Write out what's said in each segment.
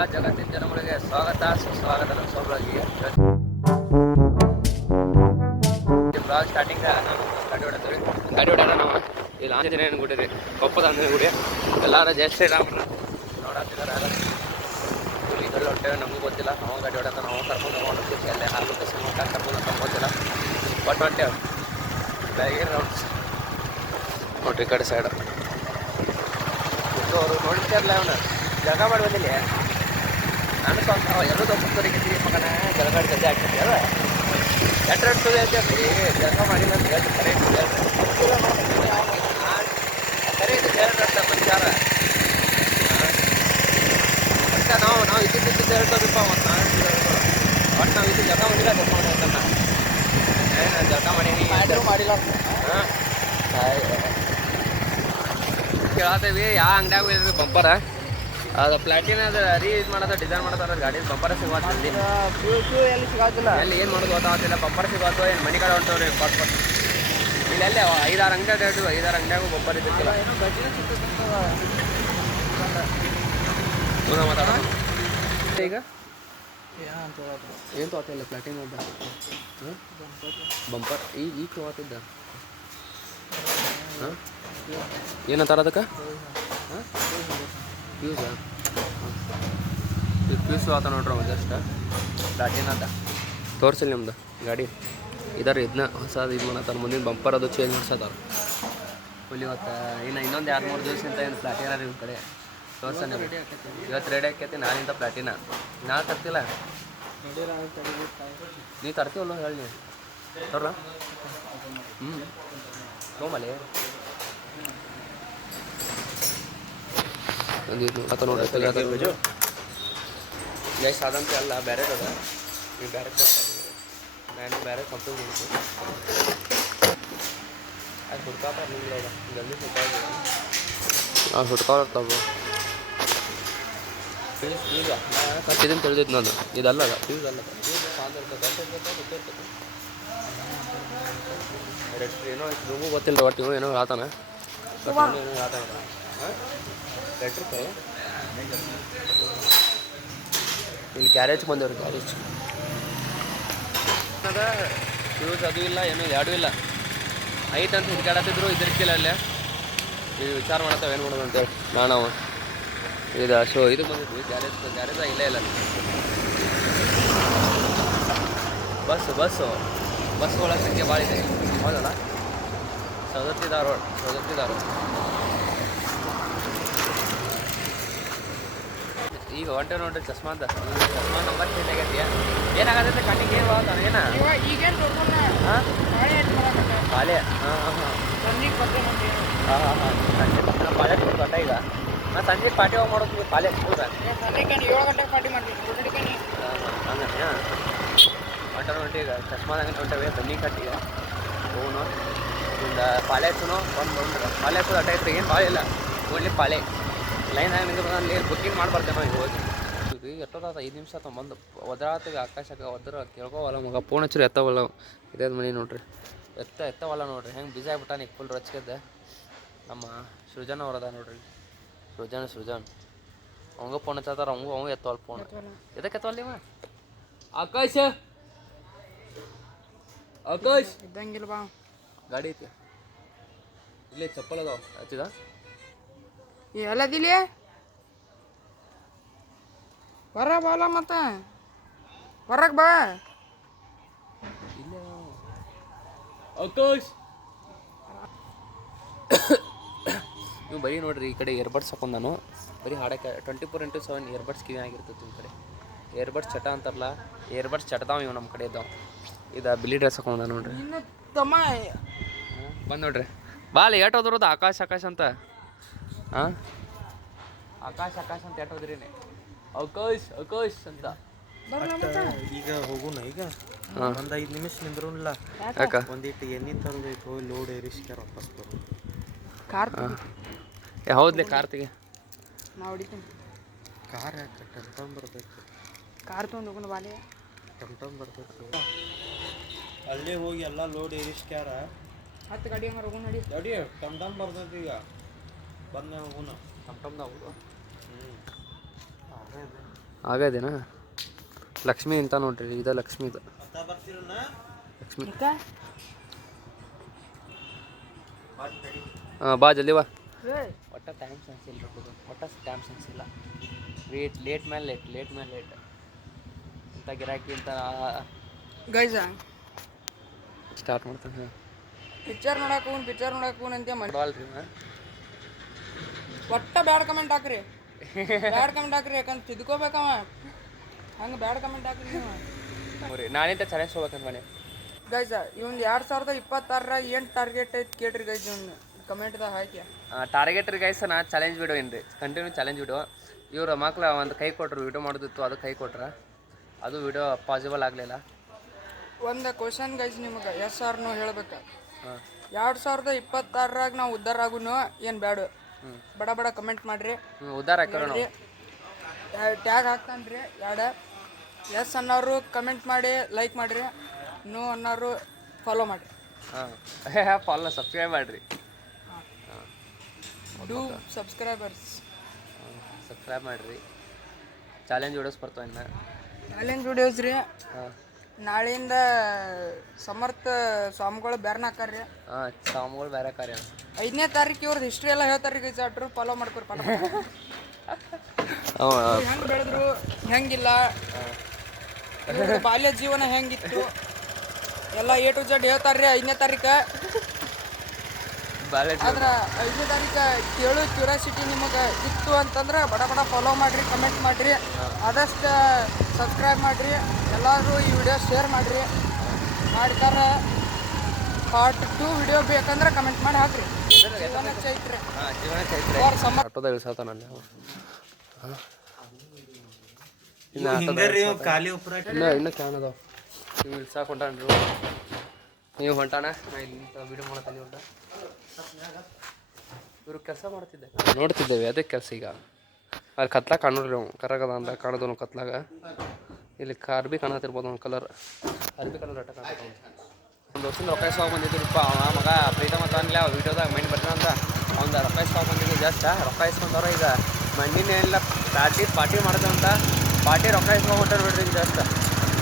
ಜಗತ್ತಿನ ಜನಗಳಿಗೆ ಸ್ವಾಗತ ಸುಸ್ವಾಗತ ಸೌಭಾಗ್ಯ ಬ್ಲಾಗ್ ಸ್ಟಾರ್ಟಿಂಗ್ ಗಾಡಿ ಹೊಡೆದ್ರಿ ಗಾಡಿ ಹೊಡೆದ ನಾವು ಇಲ್ಲಿ ಆಂಜನೇಯನ ಗುಡಿ ರೀ ಕೊಪ್ಪದ ಆಂಜನೇಯ ಗುಡಿ ಎಲ್ಲರೂ ಜಯ ಶ್ರೀರಾಮನ ನೋಡತ್ತಿದ್ದಾರೆ ಇದರಲ್ಲಿ ಹೊಟ್ಟೆ ನಮಗೂ ಗೊತ್ತಿಲ್ಲ ನಾವು ಗಾಡಿ ಹೊಡೆದ ನಾವು ಕರ್ಕೊಂಡು ಹೋಗೋಣ ಅಲ್ಲೇ ಹಾಲು ಕರ್ಕೊಂಡು ಗೊತ್ತಿಲ್ಲ ಬಟ್ ಹೊಟ್ಟೆವು ಬ್ಯಾಗಿನ ರೌಂಡ್ಸ್ ನೋಡ್ರಿ ಈ ಕಡೆ ಸೈಡ್ ಅವರು ನೋಡ್ತಿರಲ್ಲ ಅವನು ಜಗ ಮಾಡಿ ಬಂದಿಲ್ಲ ನಾನು ಸ್ವಲ್ಪ ಎಲ್ಲರೂ ದೊಡ್ಡರಿಗೆ ಮಗನ ಜಲಗಾಡಿ ಗದ್ದೆ ಆಗ್ತದೆ ಅದ ಎಟ್ರೆಂಟ್ ಐತಿ ಜಗ ಮಾಡಿಲ್ಲ ಅಂತ ಹೇಳ್ರಿ ಕರೆ ಇದು ಹೇಳ್ರಂತ ಮನುಷ್ಯಾರ ಮತ್ತೆ ನಾವು ಇದ್ದಿದ್ದು ಹೇಳ್ತೋದಿಪ್ಪ ಒಂದು ಒಟ್ಟು ನಾವು ಇದು ಜಗ ಮಾಡಿಲ್ಲ ತಗೊಂಡ ಏನು ಜಗ ಮಾಡೀನಿ ಮಾಡಿಲ್ಲ ಹಾಂ ಕೇಳತ್ತೀವಿ ಯಾವ ಅಂಗಡಿಯಾಗ ಇದ್ರಿ ಬಂಪರ ಅದು ಪ್ಲಾಟಿನ ಅದು ರೀ ಮಾಡೋದು ಡಿಸೈನ್ ಮಾಡೋದು ಗಾಡಿ ಬಂಪರ ಸಿಗೋತ್ತಿಲ್ಲ ಎಲ್ಲಿ ಸಿಗೋದಿಲ್ಲ ಎಲ್ಲಿ ಏನು ಮಾಡೋದು ಗೊತ್ತಾಗ್ತಿಲ್ಲ ಬಂಪರ್ ಸಿಗೋದು ಏನು ಮನೆ ಕಡೆ ಹೊಂಟವ್ರಿ ಪಟ್ ಇಲ್ಲೆಲ್ಲೇ 5-6 ಅಂಗಡಿ ಹೇಳ್ತೀವಿ 5-6 ಅಂಗಡಿಯಾಗೂ ಬಂಪರ್ ಇದ್ದಿಲ್ಲ ಮಾತಾಡೋಣ ಈಗ ಏನು ತೊಗೊತಿಲ್ಲ ಪ್ಲಾಟಿನ ಬಂಪರ್ ಈಗ ತೊಗೊತಿದ್ದ ಹಾಂ ಏನಂತಾರ ಅದಕ್ಕೆ ಹಾಂ ಫ್ಯೂಸಾ ಈಗ ಫ್ಯೂಸ್ ಆತ ನೋಡ್ರಿ ಅವ ಜಸ್ಟ್ ಪ್ಲಾಟಿನ ಅದ ತೋರಿಸಿಲ್ಲ ನಿಮ್ದು ಗಾಡಿ ಇದಾರೆ ಇದನ್ನ ಹೊಸದು ಇದು ಮಾಡತ್ತಾರ ಮುಂದಿನ ಬಂಪರ್ ಅದು ಚೇಂಜ್ ಮಾಡ್ಸತ್ತಾರ ಫುಲ್ ಇವತ್ತು ಇನ್ನು ಇನ್ನೊಂದು 2-3 ದಿವಸದಿಂದ ಏನು ಪ್ಲಾಟಿನ ರೀ ನಿಮ್ಮ ಕಡೆ ತೋರ್ಸನೆ ಇವತ್ತು ರೆಡಿ ಆಕೈತಿ ನಾಳಿಂದ ಪ್ಲಾಟಿನ ನಾಳೆ ತರ್ತಿಲ್ಲ ನೀ ತರ್ತೀವಲ್ಲ ಹೇಳಿ ನೀವು ತೋರ ತೊಗೊಂಬಲ್ಲಿ ಆತ ನೋಡ್ರಿ ಜೈ ಸಾಧಂತ ಅಲ್ಲ ಬೇರೆ ಅದ ನೀವು ಬೇರೆ ನಾನು ಬೇರೆ ಕಂಪ್ನಿ ಅದು ಹುಡ್ಕಾಪ ನಿಮ್ಗೆ ಜಲ್ದಿ ಹುಡ್ಕಾಗ್ತಾವ ಫ್ಯೂಸ್ ಕಟ್ಟಿದ್ದೀನಿ ತಿಳಿದಿದ್ದು ನಾನು ಇದಲ್ಲ ಅದ ಫ್ಯೂಸ್ ಅಲ್ಲ ಫ್ಯೂಸ್ ಏನೋ ನಿಮಗೂ ಗೊತ್ತಿಲ್ಲ ಒಟ್ಟು ಇವು ಏನೋ ಹೇಳ್ತಾನೆ ಏನೋ ಹೇಳ್ತಾನೆ ಹಾಂ ಎಲೆಕ್ಟ್ರಿಕ್ ಇಲ್ಲಿ ಗ್ಯಾರೇಜ್ ಬಂದವ್ರಿ ಗ್ಯಾರೇಜ್ ಅದ ಫ್ಯೂಸ್ ಅದು ಇಲ್ಲ ಏನೂ ಎರಡೂ ಇಲ್ಲ ಐಟ್ ಅಂತ ಹುಡ್ಕಾಡತ್ತಿದ್ರು ಇದ್ರಕ್ಕಿಲ್ಲ ಅಲ್ಲೇ ಇದು ವಿಚಾರ ಮಾಡ್ತಾವೆ ಏನು ಮಾಡೋದು ಅಂತೇಳಿ ನಾವು ಇದು ಸೊ ಇದು ಬಂದಿದ್ವಿ ಗ್ಯಾರೇಜ್ ಇಲ್ಲೇ ಇಲ್ಲ ಬಸ್ಗಳ ಸಂಖ್ಯೆ ಭಾಳ ಇದೆ ಹೌದಲ್ಲ ಸವದತ್ತಿ ಧಾರವಾಡ ಈಗ ಹೊಂಟೆ ನೋಡ್ರಿ ಚಸ್ಮಾ ನಂಬರ್ ಚೇಂಜ್ ಆಗೈತಿ ಏನಾಗತ್ತೆ ಕಣ್ಣಿಗೆ ಏನು ಹಾಂ ಪಾಳೆ ಪಾಳೆ ಕೊಟ್ಟ ಈಗ ನಾನು ಸಂಜೆ ಪಾರ್ಟಿ ಹೋಗಿ ಮಾಡೋದು ಪಾಳೆ ಹೌದಾ 7 ಗಂಟೆಗೆ ಪಾರ್ಟಿ ಮಾಡ್ತೀನಿ ಹಂಗೆ ಹೊಂಟ ನೋಡ್ರಿ ಈಗ ಚಸ್ಮಾದಾಗ ಹೊಂಟವೆ ಬನ್ನಿ ಕಟ್ಟಿಗೆ ಹೋಗೋನು ಒಂದು ಪಾಳೆ ಹಚ್ಚುನು ಬಂದು ಪಾಳೆ ಹಚ್ಚೋದು ಅಟ್ಟ ಇತ್ತು ಏನು ಭಾಳ ಇಲ್ಲ ಓನ್ಲಿ ಪಾಳೆ ಲೈನಾಗ ನಿಂತು ಅಲ್ಲಿ ಬುಕ್ಕಿಂಗ್ ಮಾಡಿ ಬರ್ತೇವೆ ನಾವು ಹೋಗಿ ಎಷ್ಟೊತ್ತಾತ 5 ನಿಮಿಷ ಆತ ಬಂದು ಒದರಾತಿಗೆ ಆಕಾಶಕ್ಕೆ ಒದ್ರ ಕೇಳ್ಕೋವಲ್ಲ ಮಗ ಫೋನ್ ಹಚ್ಚಿರಿ ಎತ್ತವಲ್ಲ ಇದೇ ಮನೆ ನೋಡ್ರಿ ಎತ್ತವಲ್ಲ ನೋಡ್ರಿ ಹೆಂಗೆ ಬಿಜಿ ಆಗ್ಬಿಟ್ಟಾನ ಈಗ ಫುಲ್ ರಚ್ಕದ್ದೆ ನಮ್ಮ ಸೃಜನ್ ಅವ್ರದ ನೋಡ್ರಿ ಸೃಜನ್ ಅವಂಗ ಫೋನ್ ಹಚ್ಚತ್ತಾರ ಅವಂಗ ಎತ್ತವಲ್ಲ ಫೋನ್ ಎದಕ್ಕೆ ಎತ್ತವಲ್ಲ ನೀವು ಆಕಾಶ ಇದ್ದಂಗಿಲ್ಲ ಬಾ ಗಾಡಿ ಐತಿ ಇಲ್ಲೇ ಚಪ್ಪಲ್ ಅದಾವ ಹಚ್ಚಿದ ಎಲ್ಲದಿಲ್ಲ ಹೊರ ಬಾಲ ಮತ್ತ ಹೊರಗೆ ಬಾ ಇಲ್ಲ ಆಕಾಶ್ ನೀವು ಬರೀ ನೋಡ್ರಿ ಈ ಕಡೆ ಇಯರ್ಬಡ್ಸ್ ಹಾಕೊಂಡು ನಾನು ಬರೀ ಹಾಡಕ್ಕೆ 24/7 ಇಯರ್ಬಡ್ಸ್ ಕಿವಿ ಆಗಿರ್ತೈತಿ ನಿಮ್ಮ ಕಡೆ ಇಯರ್ಬಡ್ಸ್ ಚಟ ಅಂತಾರಲ್ಲ ಇಯರ್ಬಡ್ಸ್ ಚಟದಾವ ಇವು ನಮ್ಮ ಕಡೆ ಇದ್ದಾವ ಇದು ಬಿಲಿ ಡ್ರೆಸ್ ಹಾಕೊಂಡ ನೋಡ್ರಿ ಬಂದು ನೋಡ್ರಿ ಬಾಲ್ ಏಟೋದ್ರದ್ದು ಆಕಾಶ್ ಅಂತ ಹಾಂ ಆಕಾಶ್ ಅಂತ ಏಟೋದ್ರಿ ಆಕಾಶ್ ಅಂತ ಈಗ ಹೋಗೋಣ ಈಗ ಒಂದು 5 ನಿಮಿಷ ನಿಂದ್ರಲ್ಲ ಒಂದಿಟ್ಟು ಎಣ್ಣೆ ತರಬೇಕು ಲೋಡ್ ಏರಿಸ್ಕ್ಯಾರ ವಾಪಸ್ ಬರೋದು ಕಾರ್ ಹೌದ್ಲೆ ಕಾರ್ ತೆಗೆ ನಾವು ಹೊಡಿತೀನಿ ಕಾರ್ ಯಾಕೆ ಟಮ್ ಬರ್ತೈತೆ ಕಾರ್ ತೊಗೊಂಡು ಹೋಗೋಣ ಬಾಲೆ ಟಮ್ ಬರ್ತೈತೆ ಅಲ್ಲೇ ಹೋಗಿ ಎಲ್ಲ ಲೋಡ್ ಏರಿಸ್ಕ್ಯಾರ 10 ಗಾಡಿ ಹಂಗಾರ ಹೋಗೋಣ ನಡಿ ಗಾಡಿ ಟಮ್ ಬರ್ತೈತೆ ಈಗ ಬಂದ ಹೋಗೋಣ ಟಮ್ದಾಗ ಹೋಗು ಆಗದೇನಾ ಲಕ್ಷ್ಮಿ ಅಂತ ನೋಡ್ರಿ ಇದು ಲಕ್ಷ್ಮಿ ಇದು ಲಕ್ಷ್ಮಿ ಹಾಂ ಬಾ ಜಲ್ದಿ ಬಾ ಒಟ್ಟ ಟೈಮ್ ಸೆನ್ಸ್ ಇಲ್ಲ ಒಟ್ಟ ಟೈಮ್ ಸೆನ್ಸ್ ಇಲ್ಲ ಲೇಟ್ ಮೇಲೆ ಲೇಟ್ ಇಂಥ ಗಿರಾಕಿ ಅಂತ ಗೈಸ ಸ್ಟಾರ್ಟ್ ಮಾಡ್ತಾನೆ ಪಿಕ್ಚರ್ ನೋಡಕ್ಕೆ ಅಂತ ಮಾಡವಲ್ರಿ ಒಟ್ಟ ಬ್ಯಾಡ್ ಕಮೆಂಟ್ ಹಾಕ್ರಿ ಯಾಕಂತ ತಿದ್ಕೋಬೇಕವ ಹಂಗೆ ಬ್ಯಾಡ್ ಕಮೆಂಟ್ ಹಾಕ್ರಿ ನೀವು ರೀ ನಾನಿಂದ ಚಾಲೆಂಜ್ ಹೋಗ್ಬೇಕಂತ ಮನೆ ಗೈಸ ಇವ್ನು 2026 ಏನು ಟಾರ್ಗೆಟ್ ಐತೆ ಕೇಳ್ರಿ ಗೈಸ್ ಇವ್ನು ಕಮೆಂಟ್ದಾಗ ಹಾಕಿ ಟಾರ್ಗೆಟ್ ರೀ ಗೈಸ್ ನಾ ಚಾಲೆಂಜ್ ವಿಡಿಯೋ ಏನು ರೀ ಕಂಟಿನ್ಯೂ ಚಾಲೆಂಜ್ ವಿಡಿಯೋ ಇವ್ರು ಮಕ್ಳು ಒಂದು ಕೈ ಕೊಟ್ಟರು ವಿಡಿಯೋ ಮಾಡೋದಿತ್ತು ಅದು ಕೈ ಕೊಟ್ರ ಅದು ವಿಡಿಯೋ ಪಾಸಿಬಲ್ ಆಗಲಿಲ್ಲ ಒಂದು ಕ್ವಶನ್ ಗೈಸ್ ನಿಮಗೆ ಎಸ್ ಆರ್ ನೋ ಹೇಳ್ಬೇಕು ಹಾಂ 2026 ನಾವು ಉದ್ಧಾರ ಆಗುನು ಏನು ಬ್ಯಾಡು ಬಡ ಕಮೆಂಟ್ ಮಾಡ್ರಿ ಉದ್ದಾರ ಹಾಕೋಣ ನಾವು ಟ್ಯಾಗ್ ಹಾಕ್ತಾನ್ರಿ ಎರಡು ಎಸ್ ಅನ್ನೋರು ಕಮೆಂಟ್ ಮಾಡಿ ಲೈಕ್ ಮಾಡಿರಿ ನೋ ಅನ್ನೋರು ಫಾಲೋ ಮಾಡಿರಿ ಹಾಂ ಫಾಲೋ ಸಬ್ಸ್ಕ್ರೈಬ್ ಮಾಡಿರಿ ಡೂ ಸಬ್ಸ್ಕ್ರೈಬರ್ಸ್ ಸಬ್ಸ್ಕ್ರೈಬ್ ಮಾಡಿರಿ ಚಾಲೆಂಜ್ ವಿಡಿಯೋಸ್ ಬರ್ತಾವೆ ಇನ್ನು ಚಾಲೆಂಜ್ ವಿಡಿಯೋಸ್ ರೀ ಹಾಂ ನಾಳೆಯಿಂದ ಸಮರ್ಥ ಸ್ವಾಮಿಗಳು ಬೇರೆನ ಹಾಕಾರ್ರಿ ಹಾಂ ಸ್ವಾಮಿಗಳು ಬೇರೆ ಕಾರ್ಯ 5ನೇ ತಾರೀಕು ಇವ್ರದ್ದು ಹಿಸ್ಟ್ರಿ ಎಲ್ಲ ಹೇಳ್ತಾರೆ ರೀ ಚಾಟ್ರು ಫಾಲೋ ಮಾಡ್ಕೊರಿ ಹೆಂಗೆ ಬೆಳೆದ್ರು ಹೆಂಗಿಲ್ಲ ಇವ್ರದ್ದು ಬಾಲ್ಯ ಜೀವನ ಹೆಂಗಿತ್ತು ಎಲ್ಲ A to Z ಹೇಳ್ತಾರ್ರಿ 5ನೇ ತಾರೀಕು ಆದ್ರೆ 5ನೇ ತಾರೀಕು ಕೇಳು ಕ್ಯೂರಿಯಾಸಿಟಿ ನಿಮಗೆ ಇತ್ತು ಅಂತಂದ್ರೆ ಬಡ ಫಾಲೋ ಮಾಡಿರಿ ಕಮೆಂಟ್ ಮಾಡಿರಿ ಆದಷ್ಟು ಸಬ್ಸ್ಕ್ರೈಬ್ ಮಾಡಿರಿ ಎಲ್ಲರೂ ಈ ವಿಡಿಯೋ ಶೇರ್ ಮಾಡಿರಿ ಮಾಡ್ತಾರೆ ಪಾರ್ಟ್ 2 ವಿಡಿಯೋ ಬೇಕಂದ್ರೆ ಕಮೆಂಟ್ ಮಾಡಿ ಹಾಕ್ರಿ ಜೀವನ ಚೈತ್ರಿ ಆಟೋದಾಗ ಇಳಿಸಾತ ನಾನು ಖಾಲಿ ಉಪ್ರ ಇನ್ನೂ ಕ್ಯಾನ್ ಅದಾವ ನೀವು ಇಳ್ಸಾಕ ಹೊಂಟಾನ್ರಿ ನೀವು ಹೊಂಟಾನ ನಾ ಇಲ್ಲಿ ವಿಡಿಯೋ ಮಾಡತ್ತಾನೆ ಹೊಂಟ ಇವರು ಕೆಲಸ ನೋಡ್ತಿದ್ದೇವೆ ಅದೇ ಕೆಲಸ ಈಗ ಅಲ್ಲಿ ಕತ್ಲಾಗ ಕಾಣೋರಿ ನಾವು ಕರಗದ ಅಂತ ಕಾಣೋದು ಕತ್ಲಾಗ ಇಲ್ಲಿ ಅರ್ಬಿ ಕಾಣತಿರ್ಬೋದು ಒಂದು ಕಲರ್ ಅರ್ಬಿ ಕಲರ್ ಅಟ್ಟ ಕಾಣ್ತದೆ ಒಂದು ವರ್ಷದಿಂದ ರೊಕ್ಕ ಇಸ್ಕೊಂಡು ಬಂದಿದ್ದುಪ್ಪ ಅವ ಮಗ ಪ್ರೀತಮ ತಂದ್ಲ ವೀಡಿಯೋದಾಗ ಮೈಂಡ್ ಬರ್ತಾನೆ ಅಂತ ಅವ್ನು ರೊಕ್ಕ ಇಸ್ಕೊಂಡು ಬಂದಿದ್ದು ಜಸ್ಟ್ ರೊಕ್ಕ ಇಸ್ಕೊಂಡವ್ರ ಈಗ ಮಣ್ಣಿನ ಎಲ್ಲ ಪಾರ್ಟಿ ಮಾಡ್ದಂತ ಪಾರ್ಟಿ ರೊಕ್ಕ ಇಸ್ಕೊಂಡ್ಬಿಟ್ಟಾರೆ ಬಿಡ್ರಿ ಈಗ ಜಸ್ಟ್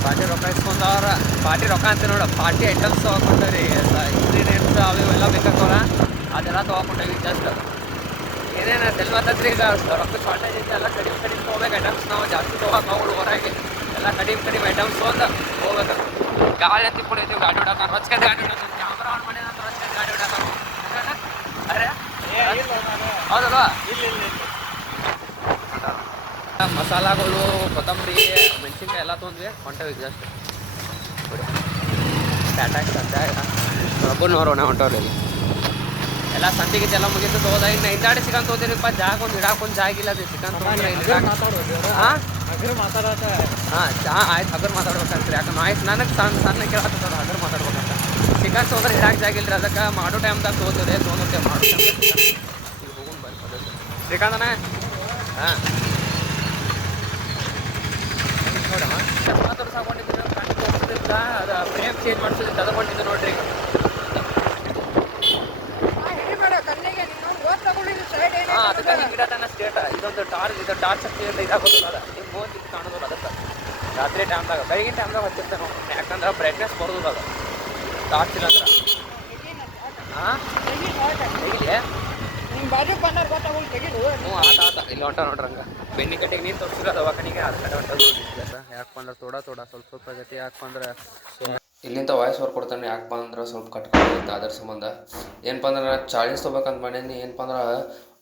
ಪಾರ್ಟಿ ರೊಕ್ಕ ಇಸ್ಕೊಂಡವ್ರ ಪಾರ್ಟಿ ರೊಕ್ಕ ಅಂತ ನೋಡ ಪಾರ್ಟಿ ಐಟಮ್ಸ್ ತೊಗೊಂಡ್ರಿ ಇಂಗ್ರೀಡಿಯೆಂಟ್ಸ್ ಅವು ಎಲ್ಲ ಬೇಕಾಗವಲ್ಲ ಅದೆಲ್ಲ ತೊಗೊಂಡ್ರಿ ಜಸ್ಟ್ ಏನೇನು ತೆಲ್ವತ್ತಂದ್ರೆ ಈಗ ರೊಕ್ಕ ಶಾರ್ಟೇಜ್ ಐತೆ ಎಲ್ಲ ಕಡಿಮೆ ತೊಗೋಬೇಕು ಐಟಮ್ಸ್ ನಾವು ಜಾಸ್ತಿ ತೊಗೋಕೆ ಹೋಗ್ಬಿಡು ಹೊರಗೆ ಎಲ್ಲ ಕಡಿಮೆ ಐಟಮ್ಸ್ ತೊಗೊಂಡು ಹೋಗ್ಬೇಕು ಗಾಳಿ ಅಂತ ತಿಳ್ಕೊಂಡಿದ್ದೀವಿ ಗಾಡಿ ಹೊಡಕ ರೊಚ್ಕಂತ ಗಾಡಿ ಹೊಡಕ ಕ್ಯಾಮ್ರಾ ಆನ್ ಮಾಡಿ ಅಂತ ರೊಚ್ಕಂತ ಗಾಡಿ ಹೊಡಕ ಅರೆ ಹೌದಲ್ವಾ ಮಸಾಲಾಗಳು ಕೊತ್ತಂಬರಿ ಮೆಣಸಿನ್ಕಾಯಿ ಎಲ್ಲ ತೊಗೊಂಡ್ವಿ ಹೊಂಟವಿ ಜಸ್ಟ್ ಸ್ಟಾರ್ಟಾಗಿ ಸಂಜೆ ರಬ್ಬನವ್ರು ಹೊಂಟವ್ರಿ ಇಲ್ಲಿ ಎಲ್ಲ ಸಂತಿಗೆ ಎಲ್ಲ ಮುಗಿತು ತಗೋದ ಇನ್ನು ಹಿಂದಾಡಿ ಚಿಕನ್ ತೊಗೋತೀರಿಪ್ಪ ಜಾಗ ಒಂದು ಹಿಡಾಕೊಂದು ಜಾಗ ಇಲ್ಲ ಅದು ಚಿಕನ್ ತೊಗೊಂಡ್ರೆ ಹಾಂ ಹಾಂ ಆಯ್ತು ಹಗರ್ ಮಾತಾಡ್ಬೇಕಂತ್ರಿ ಯಾಕಂದ್ರೆ ಆಯ್ತು ನನಗೆ ಸಣ್ಣ ಕೇಳತ್ತದ ಹಗರ್ ಮಾತಾಡ್ಬೇಕಂತ ಚಿಕನ್ ತೊಗೊಂಡ್ರೆ ಹಿಡಾಕ್ ಜಾಗ ಇಲ್ರಿ ಅದಕ್ಕೆ ಮಾಡೋ ಟೈಮ್ದಾಗ ತೊಗೋತೀವಿ ತೊಗೊಂಡಿರ್ತೇವೆ ಮಾಡೋ ಟೈಮ್ ಈಗ ಹೋಗೋಣ ಬರ್ಬೋದು ಶ್ರೀಕಾಂತನ ಹಾಂ ನೋಡಮ್ಮ ಚಸ್ಮಾ ತೋರ್ಸಾಕೊಂಡಿದ್ದು ಕಣ್ಣು ತೋರಿಸೋದಿಲ್ಲ ಅದು ಫ್ರೇಮ್ ಚೇಂಜ್ ಮಾಡಿಸೋದಿಲ್ಲ ತಗೊಂಡಿದ್ದು ನೋಡ್ರಿ ಹಾಂ ಅದಕ್ಕೆ ಗಿಡತನ ಸ್ಟೇಟ್ ಇದೊಂದು ಟಾರ್ಚ್ ಶಕ್ತಿ ಅಂತ ಇದಾಗೋದಿಲ್ಲ ಅದ ನಿಮ್ಮ ಫೋನ್ ತಿದ್ದು ಕಾಣೋದಿಲ್ಲ ಅದಕ್ಕೆ ರಾತ್ರಿ ಟೈಮ್ದಾಗ ಬೆಳಗಿನ ಟೈಮ್ದಾಗ ಹಚ್ಚಿರ್ತೇವೆ ನಾವು ಯಾಕಂದ್ರೆ ಬ್ರೈಟ್ನೆಸ್ ಬರೋದಿಲ್ಲ ಅದು ಟಾರ್ಚ್ ಇಲ್ಲ ಅಂದ್ರೆ ಹಾಂ ಹೇಗಿದೆ ಹ್ಞೂ ಆತ ಇಲ್ಲಿ ಹೊಂಟ ನೋಡ್ರಂಗ ಬೆನ್ನಿ ಕಟ್ಟಿಗೆ ನೀನು ತೋರಿಸಿಲ್ಲ ದವಾಖಾನಿಗೆ ಅದು ಕಡೆ ಹೊಂಟದ ಯಾಕಂದ್ರೆ ತೋಡ ಸ್ವಲ್ಪ ಆಗತ್ತೆ ಯಾಕಂದ್ರೆ ಇಲ್ಲಿಂದ ವಾಯ್ಸ್ ಓವರ್ ಕೊಡ್ತಾನೆ ಯಾಕಪ್ಪ ಅಂದ್ರೆ ಸ್ವಲ್ಪ ಕಟ್ಕೊಂಡಿತ್ತು ಅದ್ರ ಸಂಬಂಧ ಏನಪ್ಪ ಅಂದ್ರೆ ನಾನು ಚಾರ್ಜಸ್ ತೊಗೋಬೇಕಂತ ಮಾಡೀನಿ ಏನಪ್ಪ ಅಂದ್ರೆ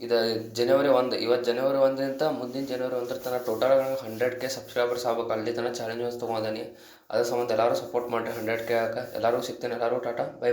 ಇದು ಜನವರಿ 1 ಇವತ್ತು ಜನವರಿ 1 ಮುಂದಿನ ಜನವರಿ 1 ತನಕ ಟೋಟಲ್ 100K ಸಬ್ಸ್ಕ್ರೈಬರ್ಸ್ ಆಗ್ಬೇಕು ಅಲ್ಲಿ ತನಕ ಚಾಲೆಂಜಸ್ ತೊಗೊಂಡೀನಿ ಅದ್ರ ಸಂಬಂಧ ಎಲ್ಲರೂ ಸಪೋರ್ಟ್ ಮಾಡಿರಿ 100K ಎಲ್ಲರಿಗೂ ಸಿಗ್ತೇನೆ ಎಲ್ಲರೂ ಟಾಟಾ ಬೈ